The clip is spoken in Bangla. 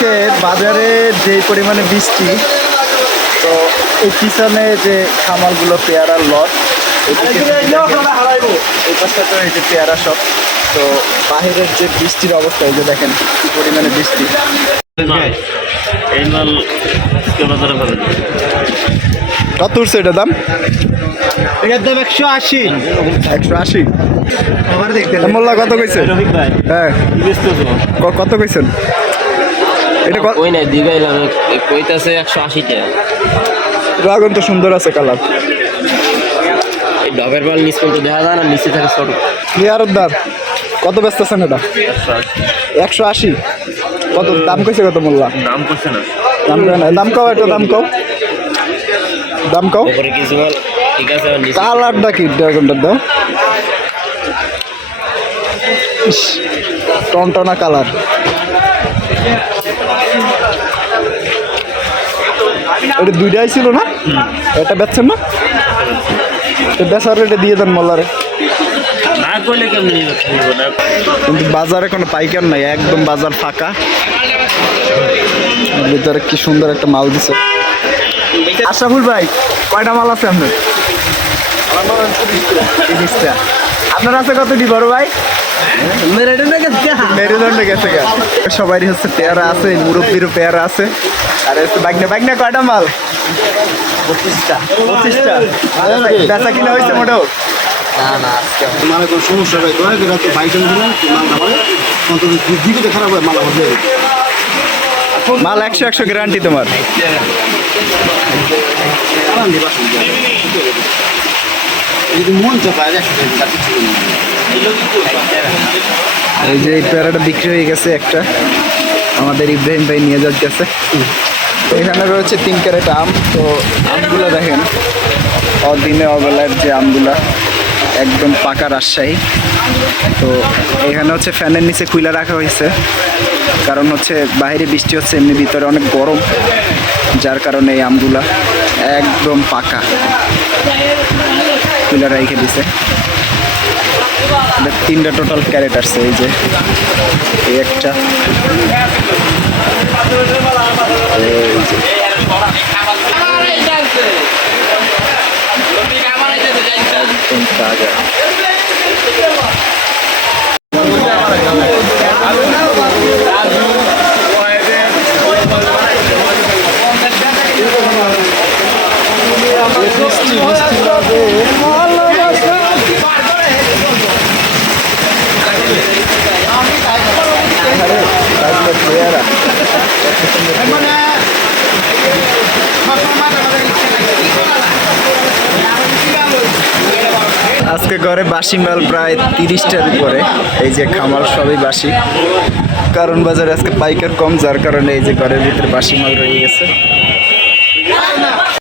আজকে বাজারে যে পরিমাণে বৃষ্টি তো এই পিছনে যে খামারগুলো পেয়ারার লট এই পাশটা তো এই যে পেয়ারা সব তো বাহিরের যে বৃষ্টির অবস্থা এই যে দেখেন কি পরিমাণে বৃষ্টি। কত উঠছে এটা দাম? এটার দাম একশো আশি। একশো আশি। মোল্লা কত কইছে? হ্যাঁ। কত কইছেন? এটা কই নাই? দিগাইলাম কইতাছে একশো আশি টাকা ড্রাগন তো সুন্দর আছে কালার। এই ডবের মাল নিচ পর্যন্ত দেখা যায় না নিচে থাকে ছোট। ক্লিয়ারের দাম কত ব্যস্ত আছেন এটা? একশো আশি। কত দাম কইছে কত মোল্লা? দাম করছে না। দাম কয় না দাম কও একটা দাম কও। দাম কও। ঠিক আছে কালারটা কি ড্রাগনটার দাও ইস, টনটনা কালার। এটা দুইটাই ছিল না? এটা বেচছেন না? বেচার রেটে দিয়ে দেন মোল্লারে। কিন্তু বাজারে কোনো পাইকার নাই একদম বাজার ফাঁকা। ভিতরে কি সুন্দর একটা মাল দিছে। আশরাফুল ভাই কয়টা মাল আছে আপনার? আপনার আছে কতটি বড় ভাই? মেরুদণ্ডে গেছে গা। সবারই হচ্ছে পেয়ারা আছে মুরব্বিরও পেয়ারা আছে। আর হচ্ছে বাগনা বাগনা কয়টা মাল? পঁচিশটা পঁচিশটা। বেচা কিনা হয়েছে মোটাও? না না মানে কোনো সমস্যা হয় দয়া করে তো বাইক মাল না হয় অন্তত দিকে খারাপ হয় মাল আমার মাল একশো একশো গ্যারান্টি তোমার আরাম দিয়ে বাসন দিয়ে। এই যে এই প্যারাটা বিক্রি হয়ে গেছে একটা। আমাদের ইব্রাহিম ভাই নিয়ে যাচ্ছে। এখানে রয়েছে তিন ক্যারেট আম। তো আমগুলো দেখেন, অদিনে অবেলার যে আমগুলা, একদম পাকা রাজশাহী। তো এখানে হচ্ছে ফ্যানের নিচে খুলে রাখা হয়েছে। কারণ হচ্ছে বাইরে বৃষ্টি হচ্ছে, এমনি ভিতরে অনেক গরম। যার কারণে এই আমগুলা একদম পাকা। খুলে রেখে দিছে। তিনটা টোটাল ক্যারেট আসছে এই যে। এই একটা। এই যে। একদম তাজা। আরে, তাজা পেয়ারা। আজকে ঘরে বাসি মাল প্রায় তিরিশটার উপরে। এই যে খামার সবই বাসি। কারণ বাজারে আজকে পাইকার কম, যার কারণে এই যে ঘরের ভিতরে বাসি মাল রয়ে গেছে।